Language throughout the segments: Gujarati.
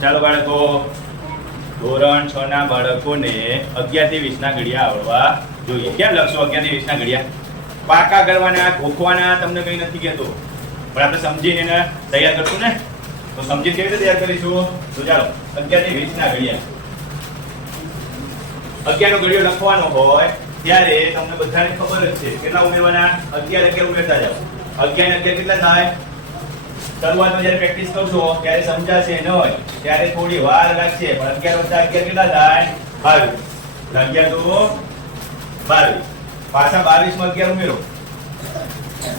ચાલો બાળકો, ધોરણ છ ના બાળકોને અગિયારથી વીસ ના ઘડિયા આવડવા જોઈએ. કેમ લખશો અગિયારથી વીસ ના ઘડિયા? પાકા કરવાના ખોખવાના તમને કઈ નથી કહેતો. પણ આપણે સમજીને એને તૈયાર કરશું ને? તો સમજી કેવી રીતે તૈયાર કરીશું? તો ચાલો અગિયારથી વીસ ના ઘડિયા. અગિયાર નો ઘડિયો લખવાનો હોય, ત્યારે તમને બધાને ખબર જ છે કેટલા ઉમેરવાના? અગિયાર અગિયાર ઉમેરતા જાઓ. અગિયાર અગિયાર કેટલા થાય? શરૂઆતમાં જ્યારે પ્રેક્ટિસ કરશો ત્યારે સમજાશે નહીં ત્યારે થોડી વાર લાગશે, પણ અગિયાર વત્તા અગિયાર કેટલા થાય? બાવીસ અગિયાર તો બાવીસ પાછા બાવીસમાં અગિયાર ઉમેરો.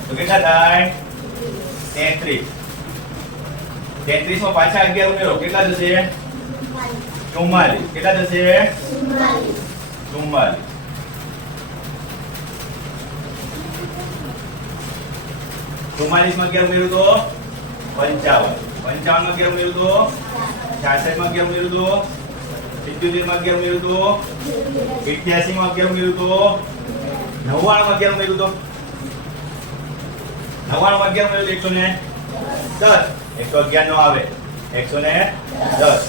તો કેટલા થાય? તેત્રીસ. તેત્રીસમાં પાછા અગિયાર ઉમેરો. કેટલા જશે? ચુમ્માલીસ. કેટલા જશે? ચુમ્માલીસ. ચુમ્માલીસમાં અગિયાર ઉમેરું તો પંચાવન. પંચાવનમાં અગિયાર ઉમેરું તો છાસઠમાં અગિયાર ઉમેરું તો સિત્યોતેરમાં અગિયાર ઉમેરું તો ઇઠ્યાસી માં અગિયાર ઉમેરું તો નવ્વાણું માં અગિયાર ઉમેરું તો નવ્વાણું માં અગિયાર ઉમેરું એકસો ને દસ? એકસો અગિયાર નો આવે. એકસો ને દસ.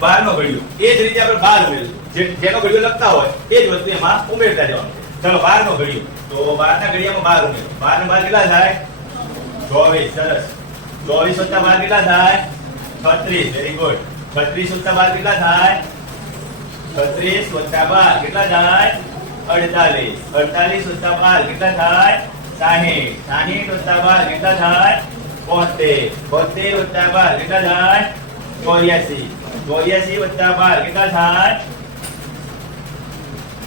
બાર નો ઘડ્યું એ જ રીતે આપણે બાર ઉમેરીશું જેનો ઘડિયો લખતા હોય, એ જ વસ્તુ એમાં ઉમેરતા જવાનું. ચલો બાર નો ઘડિયું તો બાર ના ઘડિયામાં બાર ઉમેર્યું બાર ને બાર કેટલા થાય? ચોવીસ, સરસ. ચોવીસ વત્તા બાર કેટલા થાય? છત્રીસ વેરી ગુડ છત્રીસ વત્તા બાર કેટલા થાય? છત્રીસ વત્તા બાર. કેટલા થાય? અડતાલીસ. અડતાલીસ વત્તા બાર કેટલા થાય? સાહીઠ. સાહીઠ વત્તા બાર કેટલા થાય? બોતેર. બોતેર વત્તા બાર કેટલા થાય? ચોર્યાસી. ચોર્યાસી વત્તા બાર કેટલા થાય?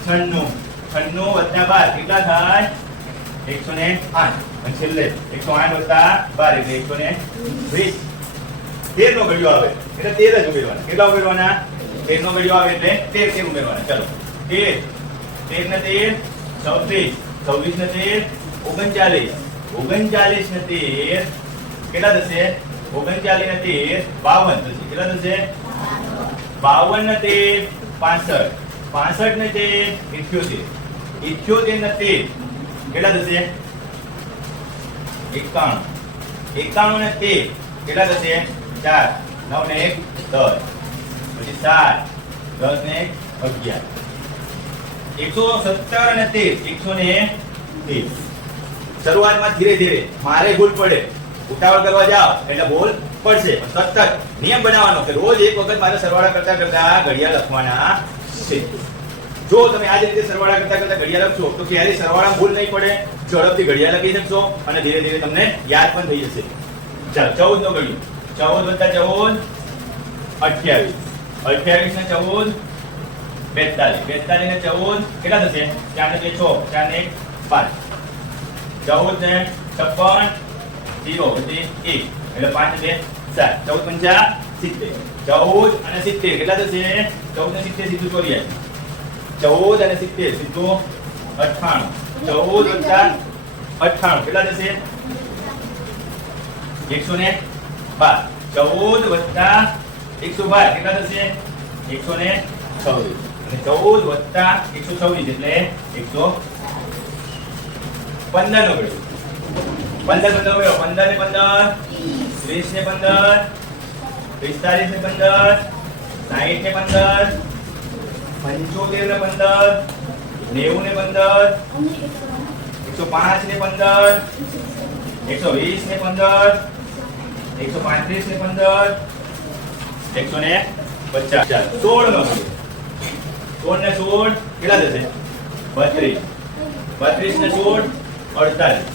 છન્નું. છન્નું વત્તા બાર કેટલા થાય? એકસો ને આઠ. છેલ્લે એકસો આઠ વત્તા બાર, એટલે એકસો ને વીસ. તેર નો ઘડિયો આવે, એટલે તેર જ ઉમેરવાના. કેટલા ઉમેરવાના? તેર નો ઘડિયો આવે એટલે તેર તેર ઉમેરવાના. ચલો. તેર તેર ને તેર, છવ્વીસ. છવ્વીસ ને તેર, ઓગણચાલીસ. ઓગણચાલીસ ને તેર, કેટલા થશે? ઓગણચાલીસ ને તેર, બાવન થશે. કેટલા થશે? બાવન ને તેર, પાસઠ. પાસઠ ને તેર, ઇઠ્યોતેર. ઇઠ્યોતેર ને તેર. કેટલા થશે એકાણું. એકાણું ને તેર કેટલા થશે ચાર. નવ ને એક, દસ. પછી સાત. દસ ને અગિયાર. એકસો સત્તર અને તેર. એકસો ને તેર. શરૂઆતમાં ધીરે ધીરે. મારે ભૂલ પડે. ઉતાવળ કરવા જાઓ. એટલે ભૂલ પડશે. સતત નિયમ બનાવવાનો કે રોજ એક વખત મારે સરવાળા કરતા કરતા ઘડિયા લખવાના છે. જો તમે આ રીતે સરવાળા કરતા કરતા ઘડિયા લખશો તો ક્યારેય સરવાળા ભૂલ નહીં પડે, ઝડપથી ઘડિયા લખી શકશો અને ધીરે ધીરે તમને યાદ પણ થઈ જશે. ચાલો, ચૌદ નો ગણ્યું. ચૌદ વત્તા ચૌદ, અઠ્યાવીસ. અઠ્યાવીસ ને ચૌદ, બેતાલીસ. બેતાલીસ ને ચૌદ કેટલા થશે? ચાર ને બે છ, ચાર ને પાંચ ચૌદ ને છપ્પન જીરો એક. એટલે પાંચ બે સાત. ચૌદ પંચા સિત્તેર. ચૌદ અને સિત્તેર કેટલા થશે? ચૌદ ને સિત્તેર સીધું ચોર્યાસી. ચૌદ અને સિત્તેર, સીધો અઠાણું ચૌદ વત્તા અઠાણું કેટલા થશે? એકસો ને બાર. ચૌદ વત્તા એકસો બાર. કેટલા થશે? એકસો ને છવ્વીસ. અને ચૌદ વત્તા એકસો છવ્વીસ એટલે એકસો પંદર નો ઘડિયો પંદર પંદર ઉમેરો પંદર ને પંદર, ત્રીસ ને પંદર, પિસ્તાલીસ ને પંદર, સાહીઠ ને પંદર પંચોતેર ને પંદર નેવું ને પંદર, એકસો પાંચ ને પંદર, એકસો વીસ ને પંદર, એકસો પાંત્રીસ ને પંદર એકસો ને પચાસ. સોળ નો. સોળ ને સોળ, કેટલા થશે? બત્રીસ. બત્રીસ ને સોળ, અડતાલીસ.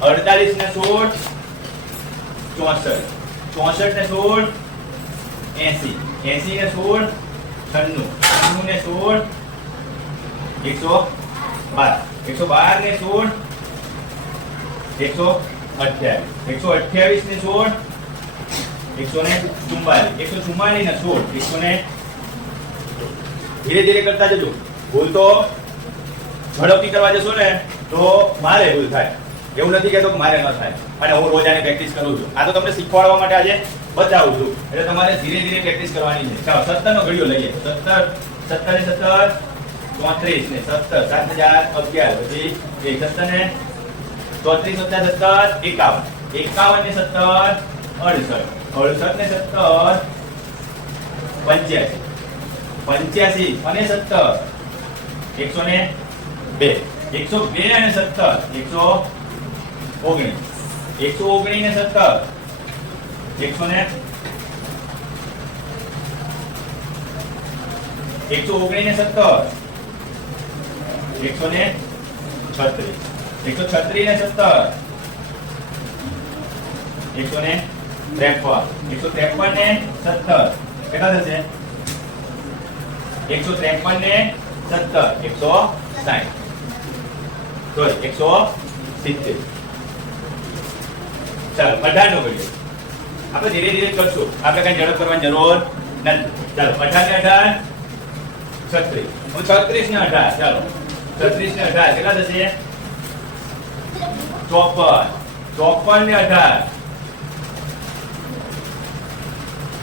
અડતાલીસ ને સોળ, ચોસઠ. ચોસઠ ને સોળ, એસી. એસી ને સોળ, છન્નું. ધીરે ધીરે કરતા જજો. ભૂલ તો ઝડપથી કરવા જશો ને, તો મારે ભૂલ થાય. એવું નથી કહેતો કે મારે ન થાય. અને હું રોજ આને પ્રેક્ટિસ કરું છું. આ તો તમને શીખવાડવા માટે આજે બતાવું છું. એટલે તમારે ધીરે ધીરે પ્રેક્ટિસ કરવાની છે. ચાલો સત્તર નો ઘડિયો લઈએ. સત્તર સત્તર સત્તર, ચોત્રીસ ને સત્તર, સાત હજાર અગિયાર. પછી એક સત્તર ને ચોત્રીસ વત્તા સત્તર, એકાવન. એકાવન ને સત્તર, અડસઠ. અડસઠ ને સત્તર, પંચ્યાસી. પંચ્યાસી અને સત્તર, એકસો ને બે. એકસો બે અને સત્તર, એકસો ઓગણીસ. એકસો ઓગણીસ ને સત્તર, એકસો ને એકસો ઓગણીસ ને સત્તર. એકસો ને છત્રીસ. એકસો છત્રીસ ને સત્તર. એકસો ને ત્રેપન. એકસો ત્રેપન ને સત્તર. કેટલા થશે? એકસો ત્રેપન ને સત્તર. એકસો સાઠ સોરી એકસો સિત્તેર. ચાલો અઢાર નો કરીએ. આપણે ધીરે ધીરે કરશું. આપણે કઈ ઝડપ કરવાની જરૂર નથી. ચાલો અઢાર ને અઢાર છત્રીસ. છત્રીસ ને અઢાર, ચાલો. છત્રીસ ને અઢાર ચોપન. ચોપન ને અઢાર.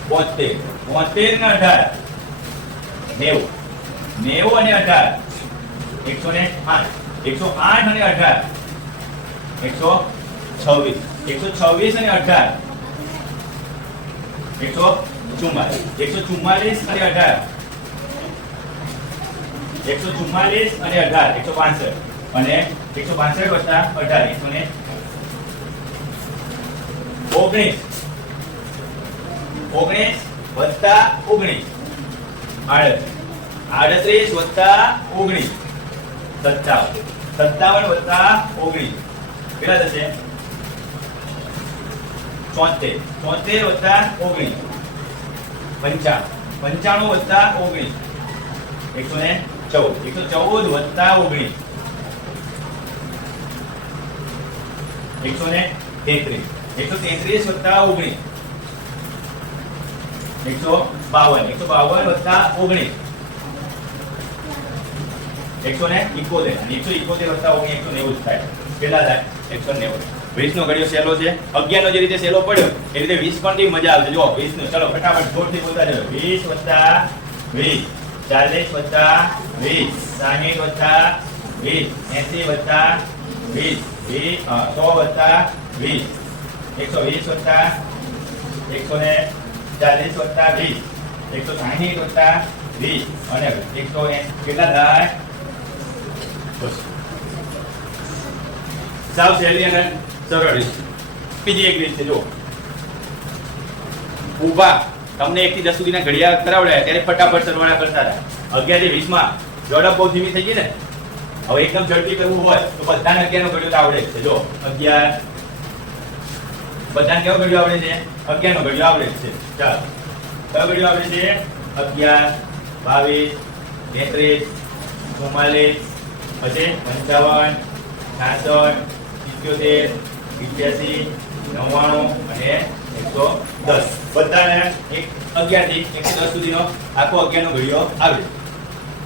બોતેર. બોતેર ને અઢાર. નેવું. નેવું અને અઢાર. એકસો ને આઠ. એકસો આઠ અને અઢાર. એકસો છવ્વીસ. એકસો છવ્વીસ અને અઢાર. એકસો ચુમ્માલીસ. એકસો ચુમ્માલીસ અને અઢાર. એકસો ચુમ્માલીસ અને અઢાર, એકસો પાસઠ. અને એકસો પાસઠ વત્તા અઢાર એકસો ને ઓગણીસ. ઓગણીસ વત્તા ઓગણીસ. આડત્રીસ. આડત્રીસ વત્તા ઓગણીસ. સત્તાવન. સત્તાવન વત્તા ઓગણીસ. કેટલા થશે? ચોતેર ચોતેર વત્તા ઓગણીસ. પંચાણું. પંચાણું વત્તા ઓગણીસ. એકસો ને ચૌદ એકસો ચૌદ વત્તા ઓગણીસ એકસો ને તેત્રીસ એકસો તેત્રીસ વત્તા ઓગણીસ એકસો બાવન એકસો બાવન વત્તા ઓગણીસ એકસો ને ઇકોતેર એકસો ઇકોતેર વત્તા ઓગણીસ એકસો નેવું થાય કેટલા થાય એકસો નેવું વીસ નો ઘડિયો સહેલો છે અગિયાર નો જે રીતે સહેલો પડ્યો એ રીતે વીસ પણ થી મજા આવશે જો વીસ નો ચલો ફટાફટ જોરથી બોલતા જાઓ વીસ વત્તા વીસ ચાલીસ વત્તા વીસ. સાહીઠ વત્તા વીસ. એસી વત્તા વીસ. વીસ સો વીસ. એકસો વીસ વત્તા એકસો ને ચાલીસ વત્તા વીસ. એકસો સાહીઠ વત્તા વીસ. અને એકસો. કેટલા થાય. સાવ સહેલી અને સરળ બીજી એક રીત છે જો ઊભા. તમને એક થી દસ સુધીના ઘડિયાળ કરાવડાય, ત્યારે ફટાફટ સરવાળા કરતા હતા અગિયારથી વીસમાં ઝડપ બહુ ધીમી થઈ ગઈ ને? હવે એકદમ ઝડપી કરવું હોય તો બધાને અગિયાર નો ઘડિયો આવડે છે. જો, અગિયાર, બધાને કેવો ઘડિયો આવડે છે? અગિયાર નો ઘડિયો આવડે છે. ચાલ, કયો ઘડિયો આવડે છે? અગિયાર, બાવીસ તેત્રીસ ચુમ્માલીસ પછી પંચાવન, છાસઠ, સિત્યોતેર, પંચ્યાસી, નવ્વાણું અને એકસો દસ. બધાને એક અગિયારથી એકસો દસ સુધીનો આખો અગિયાર નો ઘડિયો આવે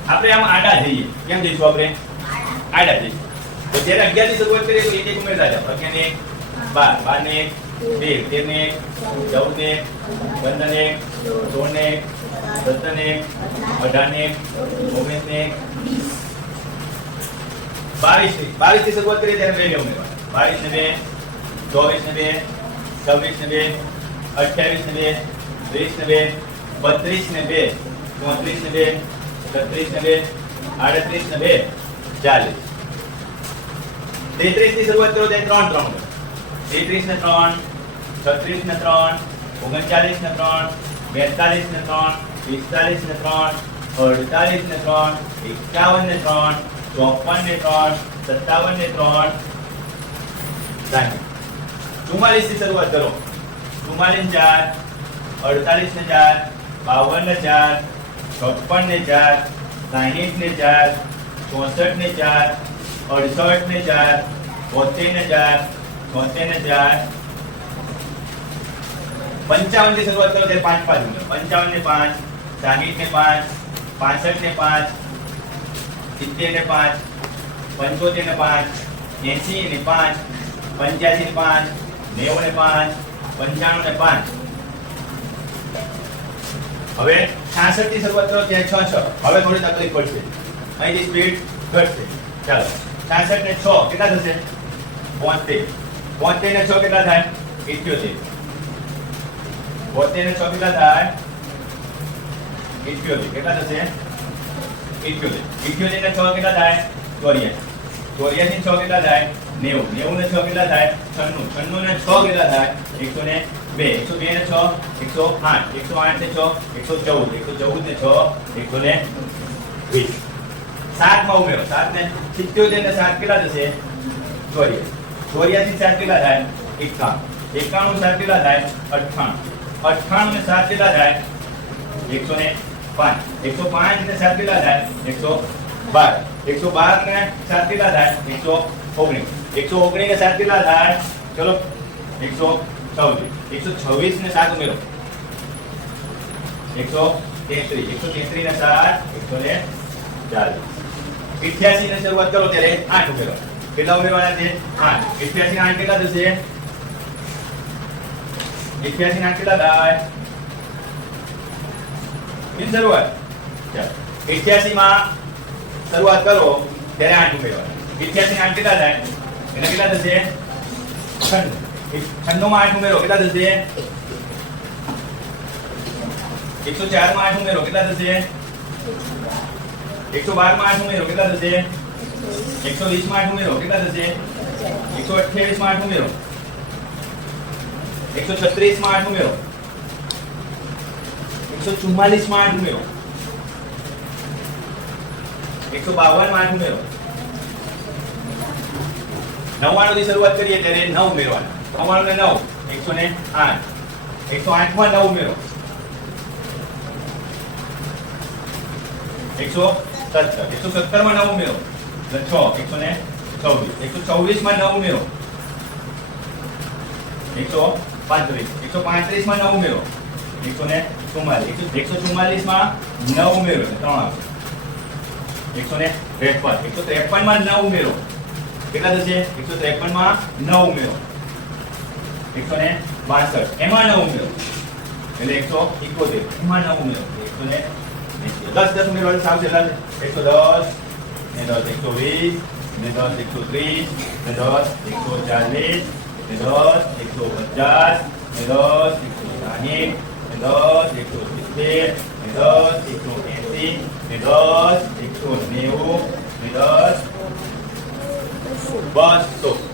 આપણે આમ આડા જઈએ. કેમ જઈશું આપણે? આડા જઈએ. તો જ્યારે અગિયારથી શરૂઆત કરીએ તો એક એક ઉમેરતા જાવ અગિયાર ને બાર. બાર ને એક, તેર ને ચૌદ ને પંદર ને સોળ ને સત્તર ને અઢાર ને ઓગણીસ ને બાવીસથી બાવીસથી શરૂઆત કરીએ ત્યારે બે ને ઉમેરવા બાવીસ ને બે ચોવીસ ને બે છવ્વીસ ને બે અઠ્યાવીસ ને બે ત્રીસ ને બે બત્રીસ ને બે ચોત્રીસ ને બે છત્રીસ તેત્રીસની શરૂઆત કરો ત્યારે ત્રણ ત્રણ. તેત્રીસ ને ત્રણ, છત્રીસ ને ત્રણ, ઓગણચાલીસ ને ત્રણ, બેતાલીસ ને ત્રણ શરૂઆત કરો. ચુમ્માલીસ ચાર, અડતાલીસ ને ચાર, બાવન ને ચાર છપ્પન ને ચાર સાહીઠ ને ચાર ચોસઠ ને ચાર અડસઠ ને ચાર બોતેર ને ચાર બોતેર ને ચાર પંચાવનથી શરૂઆત કરો, ત્યારે પાંચ પાંચ ઉમેરો. પંચાવન ને પાંચ સાહીઠ ને પાંચ પાસઠ ને પાંચ સિત્તેર ને પાંચ પંચોતેર ને પાંચ એસી ને પાંચ પંચ્યાસી ને પાંચ નેવું ને પાંચ પંચાણું ને પાંચ હવે છાસઠથી શરૂઆત કરો, ત્યાં છ છ. હવે થોડી તકલીફ પડશે. અહીંથી સ્પીડ ઘટશે. ચાલો. છાસઠ ને છ, કેટલા થશે? બોતેર. બોતેર ને છ કેટલા થાય? ઇઠ્યોતેર. બોતેર ને 6 કેટલા થાય? ઇઠ્યોતેર. કેટલા થશે? ઇઠ્યોતેર. ઇઠ્યોતેર ને 6 કેટલા થાય? ચોર્યાસી. ચોર્યાસી ને 6 કેટલા થાય? નેવું. નેવું ને 6 કેટલા થાય? છન્નું. છન્નું ને છ કેટલા થાય? એકસો ને બે એકસો બે ને છ એકસો આઠ એકસો આઠ ને છ એકસો ચૌદ એકસો ચૌદ ને છ એકસો ને વીસ સાતમાં ઉમેરો સાત ને સિત્યોતેર ને સાત કેટલા થશે ચોર્યાસી ચોર્યાસી સાત કેટલા થાય એકાણું એકાણું સાત કેટલા થાય અઠ્ઠાણું અઠ્ઠાણું ને સાત કેટલા થાય એકસો ને પાંચ એકસો પાંચ ને સાત કેટલા થાય એકસો બાર એકસો બાર ને સાત કેટલા થાય એકસો ઓગણીસ એકસો ઓગણીસ ને સાત કેટલા થાય ચલો એકસો છવ્વીસ એકસો છવ્વીસ ને સાત ઉમેરો એકસો તેત્રીસ એકસો તેત્રીસ ને સાત એકસો ને ચાલીસ ઇઠ્યાસી ને શરૂઆત કરો ત્યારે આઠ ઉમેરો। કેટલા ઉમેરવાના છે? આઠ। ઇઠ્યાસી ને આઠ કેટલા થશે? ઇઠ્યાસી ને આઠ કેટલા થાય? એની શરૂઆત? ચાલો. ઇઠ્યાસી માં શરૂઆત કરો ત્યારે આઠ ઉમેરવાના. ઇઠ્યાસી ને આઠ કેટલા થાય? એને કેટલા થશે? છન્નું. છન્નું માં આઠ ઉમેરો. કેટલા થશે? એકસો ચારમાં આઠ ઉમેરો. કેટલા થશે? એકસો બારમાં આઠ ઉમેરો. કેટલા થશે? એકસો વીસમાં આઠ ઉમેરો. કેટલા થશે? એકસો અઠ્યાવીસમાં આઠ ઉમેરો. એકસો છત્રીસમાં આઠ ઉમેરો. એકસો ચુમ્માલીસમાં આઠ ઉમેરો. એકસો બાવનમાં આઠ ઉમેરો. નવ્વાણું થી શરૂઆત કરીએ ત્યારે નવ ઉમેરવાના. નવ્વાણું ને નવ એકસો ને આઠ. એકસો આઠમાં નવ ઉમેરો એકસો સત્તર. એકસો સત્તરમાં નવ ઉમેરો એટલે છ. એકસો ને છવ્વીસ. એકસો છવ્વીસમાં નવ ઉમેરો એકસો પાંત્રીસ. એકસો પાંત્રીસમાં નવ ઉમેરો એકસો ને ચુમ્માલીસ. એકસો એકસો ચુમ્માલીસમાં નવ ઉમેરો એટલે ત્રણ આવશે. એકસો ને ત્રેપન. એકસો ત્રેપનમાં નવ ઉમેરો કેટલા થશે? એકસો ત્રેપનમાં નવ ઉમેરો એકસો ને બાસઠ એમાં નવ ઉમેરો એટલે એકસો ઇકોતેર એમાં નવ ઉમેરો એકસો ને. દસ દસ ઉમેરો સાવ છેલ્લા. એકસો દસ, ને દસ એકસો વીસ, ને દસ એકસો ત્રીસ, ને દસ એકસો ચાલીસ, ને દસ એકસો પચાસ, ને દસ એકસો સાહીઠ, ને બસો